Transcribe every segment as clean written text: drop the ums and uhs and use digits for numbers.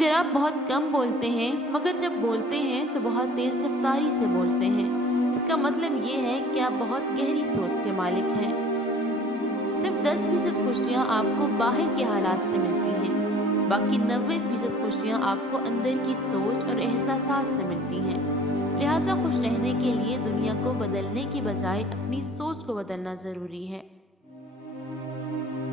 अगर आप बहुत कम बोलते हैं मगर जब बोलते हैं तो बहुत तेज रफ्तारी से बोलते हैं, इसका मतलब ये है कि आप बहुत गहरी सोच के मालिक हैं। सिर्फ 10% खुशियाँ आपको बाहर के हालात से मिलती हैं, बाकी 90% खुशियाँ आपको अंदर की सोच और एहसासात से मिलती हैं। लिहाजा खुश रहने के लिए दुनिया को बदलने की बजाय अपनी सोच को बदलना ज़रूरी है।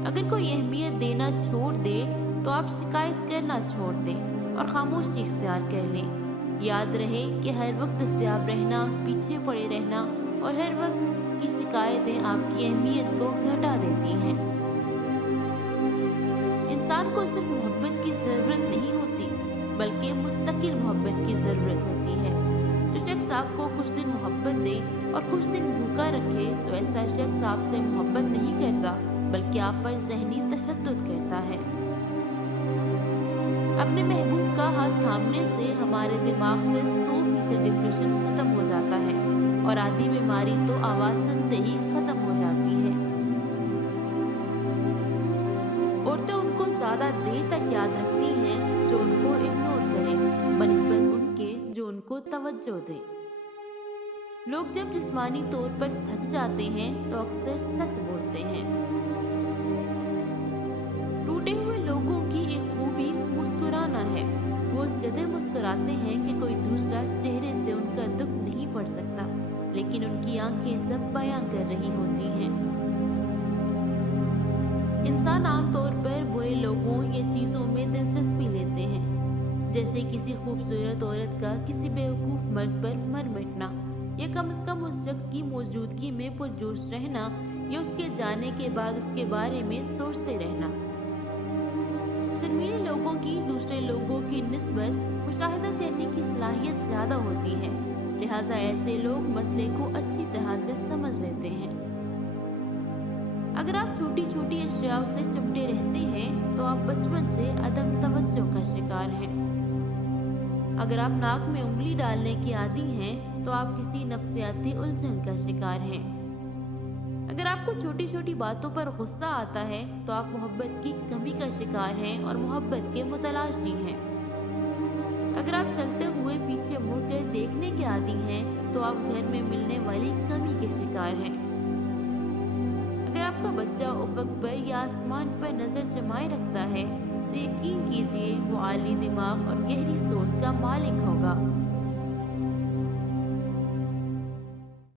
अगर कोई अहमियत देना छोड़ दे तो आप शिकायत करना छोड़ दें और खामोशी इख्तियार कर लें। याद रहे कि हर वक्त दस्तयाब रहना, पीछे पड़े रहना और हर वक्त की शिकायतें आपकी अहमियत को घटा देती हैं। इंसान को सिर्फ मोहब्बत की ज़रूरत नहीं होती, बल्कि मुस्तकिल मोहब्बत की ज़रूरत होती है। जो शख्स आपको कुछ दिन मोहब्बत दे और कुछ दिन भूखा रखे तो ऐसा शख्स आपसे मोहब्बत नहीं करता, बल्कि आप पर ज़हनी तशद्दुद करता है। अपने महबूब का हाथ थामने से हमारे दिमाग से 100% डिप्रेशन खत्म हो जाता है और आधी बीमारी तो आवाज़ सुनते ही खत्म हो जाती है। औरतें उनको ज़्यादा देर तक याद रखती हैं जो उनको इग्नोर करें, बनिस्बत उनके जो उनको तवज्जो दे। लोग जब जिस्मानी तौर पर थक जाते हैं तो अक्सर सच बोलते हैं। टूटे हुए लोगों की एक खूबी मुस्कुराना है। वो इस कदर मुस्कुराते हैं कि कोई दूसरा चेहरे से उनका दुख नहीं पढ़ सकता, लेकिन उनकी आंखें सब बयां कर रही होती हैं। इंसान आमतौर पर बुरे लोगों या चीज़ों में दिलचस्पी लेते हैं, जैसे किसी खूबसूरत औरत का किसी बेवकूफ़ मर्द पर मर मिटना, या कम से कम उस शख्स की मौजूदगी में पुरजोश रहना, या उसके जाने के बाद उसके बारे में सोचते रहना। शर्मीले लोगों की दूसरे लोगों की निस्बत मुशाहिदा करने की सलाहियत ज़्यादा होती है, लिहाजा ऐसे लोग मसले को अच्छी तरह से समझ लेते हैं। अगर आप छोटी छोटी अशियाओं से चिमटे रहते हैं तो आप बचपन से अदम तवज्जो का शिकार हैं। अगर आप नाक में उंगली डालने के आदी हैं तो आप किसी नफ्सियाती उलझन का शिकार हैं। अगर आपको छोटी छोटी बातों पर गुस्सा आता है तो आप मोहब्बत की कमी का शिकार हैं और मोहब्बत के मुतलाशी हैं। अगर आप चलते हुए पीछे मुड़कर देखने के आदी हैं तो आप घर में मिलने वाली कमी के शिकार हैं। अगर आपका बच्चा उफ़क़ पर या आसमान पर नज़र जमाए रखता है तो यकीन कीजिए वो आली दिमाग और गहरी सोच का मालिक होगा।